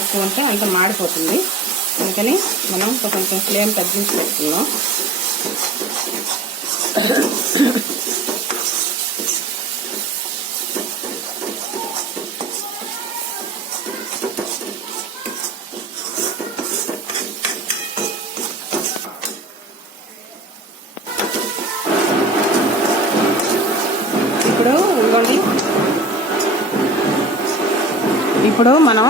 ఎక్కువ ఉంటే అంత మాడిపోతుంది. అందుకని మనం కొంచెం ఫ్లేమ్ తగ్గించి పెట్టుకున్నాం. ఇప్పుడు మనం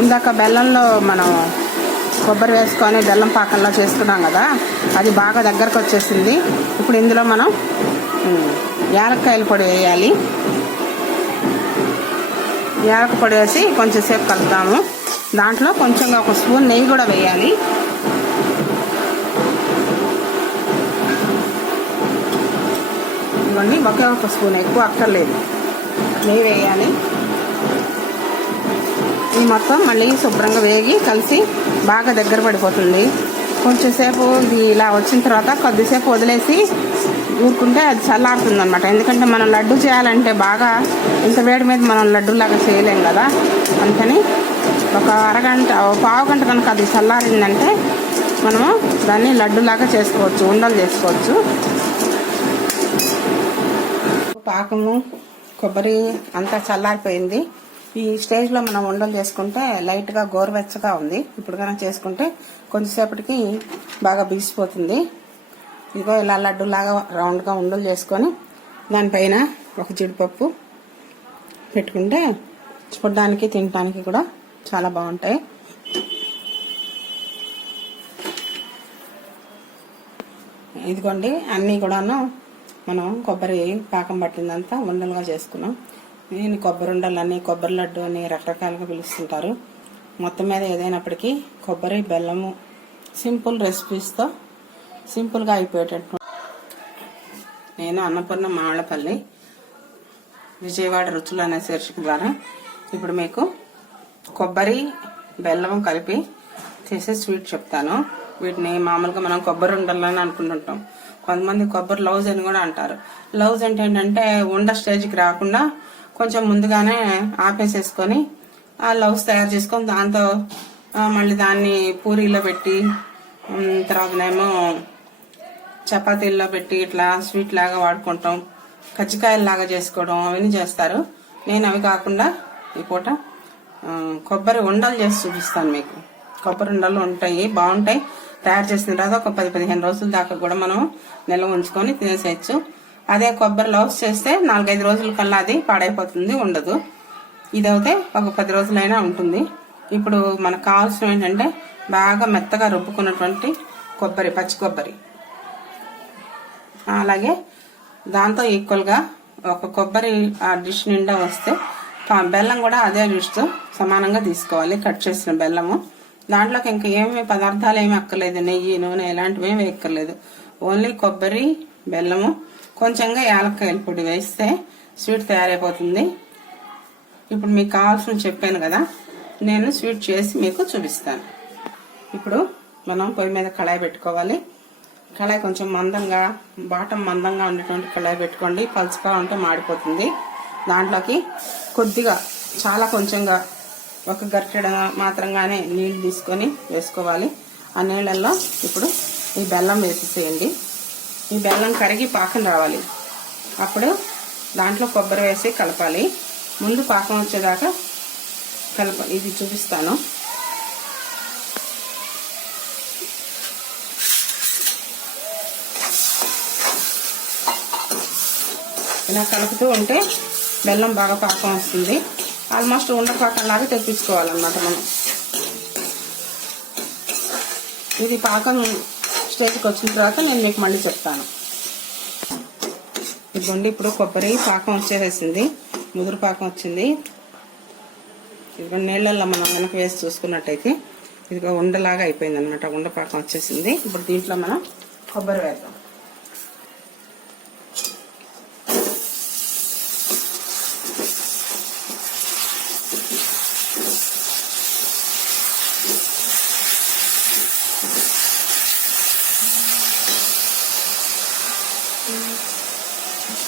ఇందాక బెల్లంలో మనం కొబ్బరి వేసుకొని బెల్లం పాకంలో చేసుకున్నాం కదా, అది బాగా దగ్గరకు వచ్చేసింది. ఇప్పుడు ఇందులో మనం యాలక్కాయల పొడి వేయాలి. యాలక్క పొడి వేసి కొంచెం సేపు కలుపుతాము. దాంట్లో కొంచెంగా ఒక స్పూన్ నెయ్యి కూడా వేయాలి. ఇవ్వండి, ఒకే ఒక స్పూన్, ఎక్కువ అక్కర్లేదు, నెయ్యి వేయాలి. ఈ మొత్తం మళ్ళీ శుభ్రంగా వేగి కలిసి బాగా దగ్గర పడిపోతుంది. కొంచెం సేపు ఇది ఇలా వచ్చిన తర్వాత కొద్దిసేపు వదిలేసి ఊరుకుంటే అది చల్లారుతుంది అనమాట. ఎందుకంటే మనం లడ్డు చేయాలంటే బాగా ఇంత వేడి మీద మనం లడ్డూలాగా చేయలేం కదా. అందుకని ఒక అరగంట, పావు గంట కనుక అది చల్లారిందంటే మనము దాన్ని లడ్డూలాగా చేసుకోవచ్చు, ఉండలు చేసుకోవచ్చు. పాకము కొబ్బరి అంతా చల్లారిపోయింది. ఈ స్టేజ్లో మనం ఉండలు చేసుకుంటే లైట్గా గోరువెచ్చగా ఉంది. ఇప్పుడు కనుక చేసుకుంటే కొంచెంసేపటికి బాగా బిగిసిపోతుంది. ఇదిగో ఇలా లడ్డూలాగా రౌండ్గా ఉండలు చేసుకొని దానిపైన ఒక జీడిపప్పు పెట్టుకుంటే చూడడానికి తినడానికి కూడా చాలా బాగుంటాయి. ఇదిగోండి, అన్నీ కూడాను మనం కొబ్బరి పాకం పట్టిందంతా ఉండలుగా చేసుకున్నాం. నేను కొబ్బరి ఉండలని, కొబ్బరి లడ్డు అని రకరకాలుగా పిలుస్తుంటారు. మొత్తం మీద ఏదైనప్పటికీ కొబ్బరి బెల్లము సింపుల్ రెసిపీస్తో సింపుల్గా అయిపోయేటట్టు. నేను అన్నపూర్ణ మాళ్ళపల్లి, విజయవాడ రుచులు అనే శీర్షిక ద్వారా ఇప్పుడు మీకు కొబ్బరి బెల్లం కలిపి చేసే స్వీట్ చెప్తాను. వీటిని మామూలుగా మనం కొబ్బరి ఉండాలని అనుకుంటుంటాం. కొంతమంది కొబ్బరి లౌజ్ అని కూడా అంటారు. లౌజ్ అంటే ఏంటంటే ఉండ స్టేజ్కి రాకుండా కొంచెం ముందుగానే ఆపేసేసుకొని ఆ లౌజ్ తయారు చేసుకొని దాంతో మళ్ళీ దాన్ని పూరీలో పెట్టి తర్వాతనేమో చపాతీల్లో పెట్టి ఇట్లా స్వీట్ లాగా వాడుకుంటాం. కజ్జికాయల్లాగా చేసుకోవడం అవన్నీ చేస్తారు. నేను అవి కాకుండా ఈ పూట కొబ్బరి ఉండలు చేసి చూపిస్తాను మీకు. కొబ్బరి ఉండలు ఉంటాయి, బాగుంటాయి. తయారు చేసిన తర్వాత ఒక 10-15 రోజుల దాకా కూడా మనం నిల్వ ఉంచుకొని తినేసేయచ్చు. అదే కొబ్బరి లౌస్ చేస్తే 4-5 రోజుల కల్లా అది పాడైపోతుంది, ఉండదు. ఇదైతే ఒక 10 రోజులైనా ఉంటుంది. ఇప్పుడు మనకు కావాల్సిన ఏంటంటే బాగా మెత్తగా రుబ్బుకున్నటువంటి కొబ్బరి, పచ్చి కొబ్బరి, అలాగే దాంతో ఈక్వల్గా ఒక కొబ్బరి ఆ డిష్ నిండా వస్తే బెల్లం కూడా అదే డిష్తో సమానంగా తీసుకోవాలి. కట్ చేసిన బెల్లము దాంట్లోకి ఇంకా ఏమి పదార్థాలు ఏమి అక్కర్లేదు, నెయ్యి, నూనె ఇలాంటివి ఏమి ఎక్కర్లేదు. ఓన్లీ కొబ్బరి, బెల్లము, కొంచెంగా యాలక్కాయల పొడి వేస్తే స్వీట్ తయారైపోతుంది. ఇప్పుడు మీకు కావాల్సిన చెప్పాను కదా, నేను స్వీట్ చేసి మీకు చూపిస్తాను. ఇప్పుడు మనం పొయ్యి మీద కళాయి పెట్టుకోవాలి. కళాయి కొంచెం మందంగా, బాటం మందంగా ఉండేటువంటి కళాయి పెట్టుకోండి. పలుచగా ఉంటే మాడిపోతుంది. దాంట్లోకి కొద్దిగా, చాలా కొంచెంగా, ఒక గరిటెడ మాత్రంగానే నీళ్లు తీసుకొని వేసుకోవాలి. ఆ నీళ్ళల్లో ఇప్పుడు ఈ బెల్లం వేసేసేయండి. ఈ బెల్లం కరిగి పాకం రావాలి. అప్పుడు దాంట్లో కొబ్బరి వేసి కలపాలి. ముందు పాకం వచ్చేదాకా ఇది చూపిస్తాను. ఇలా కలుపుతూ ఉంటే బెల్లం బాగా పాకం వస్తుంది. ఆల్మోస్ట్ ఉండపాకంలాగా తెప్పించుకోవాలన్నమాట మనం. ఇది పాకం స్టేజ్కి వచ్చిన తర్వాత నేను మీకు మళ్ళీ చెప్తాను. ఇదిగోండి, ఇప్పుడు కొబ్బరి పాకం వచ్చేసింది, ముదురు పాకం వచ్చింది. ఇదిగో నీళ్ళల్లో మనం వెనక వేసి చూసుకున్నట్టయితే ఇదిగో ఉండలాగా అయిపోయింది అనమాట. ఉండ పాకం వచ్చేసింది. ఇప్పుడు దీంట్లో మనం కొబ్బరి వేద్దాం.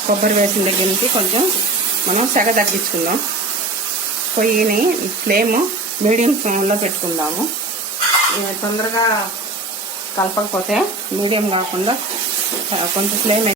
కొబ్బరి వేసిన దగ్గర నుంచి కొంచెం మనం సెగ తగ్గించుకుందాం. పొయ్యిని ఫ్లేమ్ మీడియం ఫ్లేమ్లో పెట్టుకుందాము. తొందరగా కలపకపోతే మీడియం కాకుండా కొంచెం ఫ్లేమ్